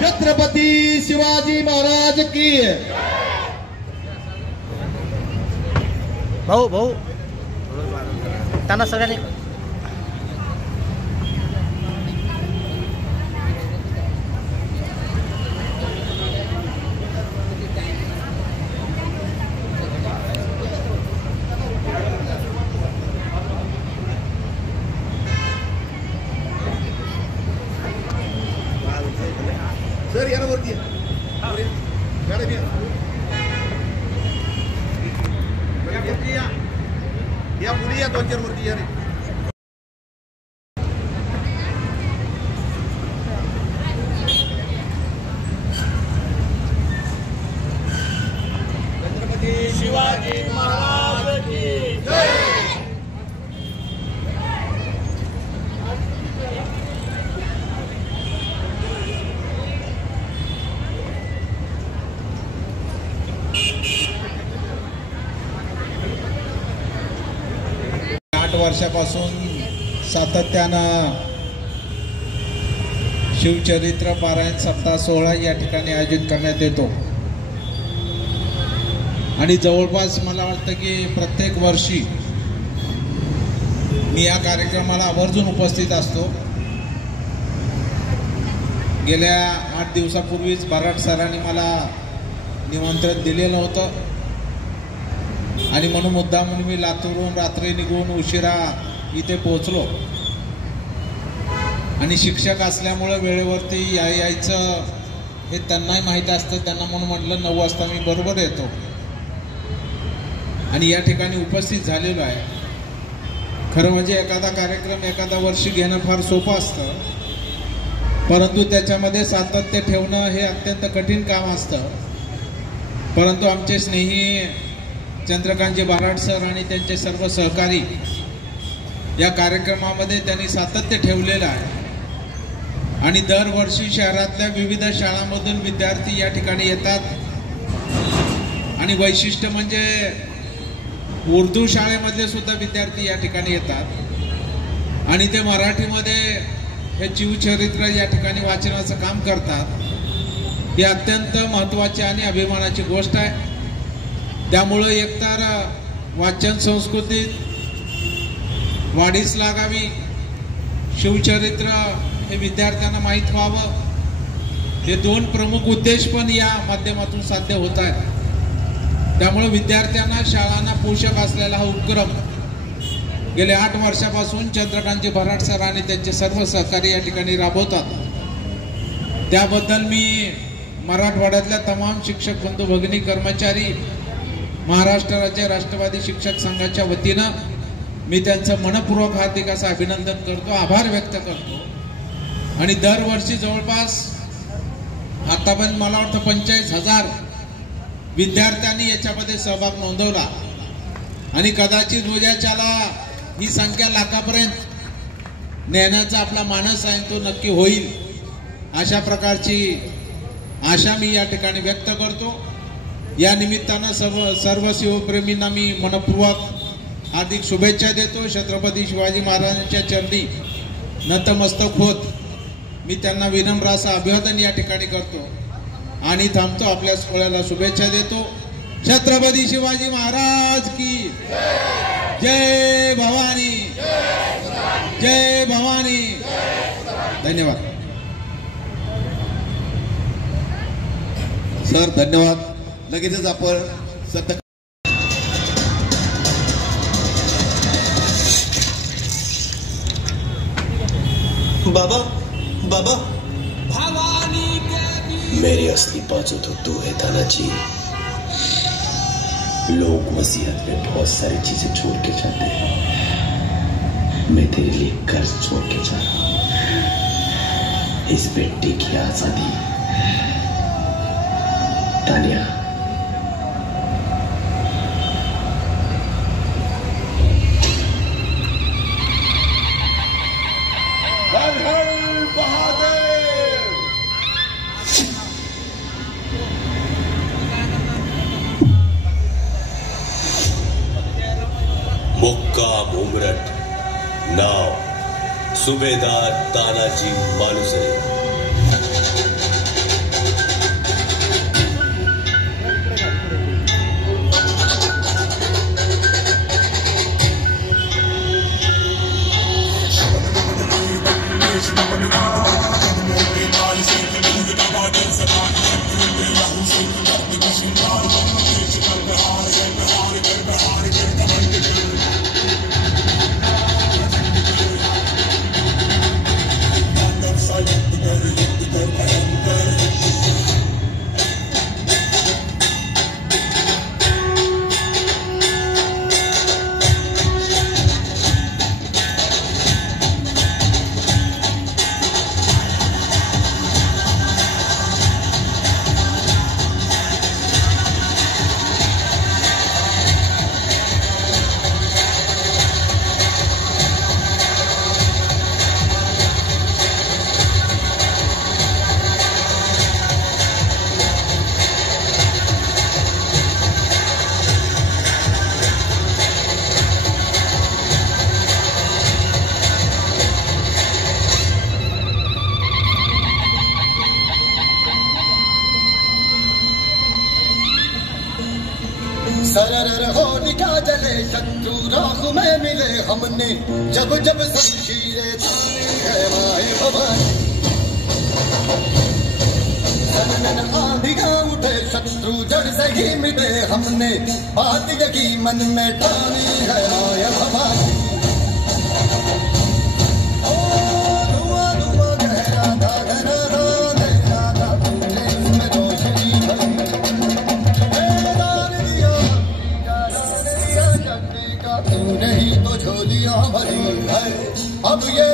छत्रपती शिवाजी महाराज की। भाऊ भाऊ त्यांना सगळ्यांनी सर यार वरती या मुली या 2-4 वरती या रे। छत्रपती शिवाजी महाराज की जय। 8 वर्षापासून सातत्यानं शिवचरित्र पारायण सप्ताह सोहळा या ठिकाणी आयोजित करण्यात येतो आणि जवळपास मला वाटतं की प्रत्येक वर्षी मी या कार्यक्रमाला आवर्जून उपस्थित असतो। गेल्या 8 दिवसापूर्वीच बराट सरांनी मला निमंत्रण दिलेलं होतं आणि म्हणून मुद्दाम म्हणून मी लातूरहून रात्री निघून उशिरा इथे पोहोचलो आणि शिक्षक असल्यामुळे वेळेवरती यायचं हे त्यांनाही माहीत असतं। त्यांना म्हणून म्हटलं 9 वाजता मी बरोबर येतो आणि या ठिकाणी उपस्थित झालेलो आहे। खरं म्हणजे एखादा कार्यक्रम एखादा वर्षी घेणं फार सोपं असतं, परंतु त्याच्यामध्ये सातत्य ठेवणं हे अत्यंत कठीण काम असतं। परंतु आमचे स्नेही चंद्रकांतजी बराट सर आणि त्यांचे सर्व सहकारी या कार्यक्रमामध्ये त्यांनी सातत्य ठेवलेलं आहे आणि दरवर्षी शहरातल्या विविध शाळांमधून विद्यार्थी या ठिकाणी येतात आणि वैशिष्ट्य म्हणजे उर्दू शाळेमधले सुद्धा विद्यार्थी या ठिकाणी येतात आणि ते मराठीमध्ये हे जीवचरित्र या ठिकाणी वाचनाचं काम करतात। ही अत्यंत महत्त्वाची आणि अभिमानाची गोष्ट आहे। त्यामुळे एकतर वाचन संस्कृती वाढीस लागावी, शिवचरित्र हे विद्यार्थ्यांना माहीत व्हावं, हे 2 प्रमुख उद्देश पण या माध्यमातून साध्य होत आहेत। त्यामुळे विद्यार्थ्यांना शाळांना पोषक असलेला हा उपक्रम गेल्या 8 वर्षापासून चंद्रकांतजी बराट सर आणि त्यांचे सर्व सहकारी या ठिकाणी राबवतात। त्याबद्दल मी मराठवाड्यातल्या तमाम शिक्षक बंधू भगिनी कर्मचारी महाराष्ट्र राज्य राष्ट्रवादी शिक्षक संघाच्या वतीनं मी त्यांचं मनपूर्वक हार्दिक असं अभिनंदन करतो, आभार व्यक्त करतो। आणि दरवर्षी जवळपास आतापर्यंत मला वाटतं 45,000 विद्यार्थ्यांनी याच्यामध्ये सहभाग नोंदवला आणि कदाचित उद्याच्याला ही संख्या लाखापर्यंत नेण्याचा आपला मानस आहे तो नक्की होईल, अशा प्रकारची आशा मी या ठिकाणी व्यक्त करतो। या निमित्तानं सर्व शिवप्रेमींना मी मनपूर्वक हार्दिक शुभेच्छा देतो। छत्रपती शिवाजी महाराजांच्या चरणी नतमस्तक होत मी त्यांना विनम्र असं अभिवादन या ठिकाणी करतो आणि थांबतो। आपल्या सोहळ्याला शुभेच्छा देतो। छत्रपती शिवाजी महाराज की जय भवानी, जय भवानी। धन्यवाद सर, धन्यवाद। लगेचच आपण सत्ता बाबा बाबा मेरी असली बाजू तो तू है तानाजी। लोग वसीयत में बहुत सारी चीजें छोड़ के जाते हैं, मैं तेरे लिए कर्ज छोड़ के जा रहा हूं, इस बेटे की आजादी। तानिया मुक्काम उमरठ, नाव सुबेदार तानाजी मालुसरे। सरर होलिका जले शत्रु राह में मिले हमने जब जब शमशीरें तानी है माए भवानी सनन आंधियां उठे शत्रु जड़ से ही मिटे हमने बात यकी मन में ठानी है माए भवानी तूने ही तो झोलियां भरी है अब ये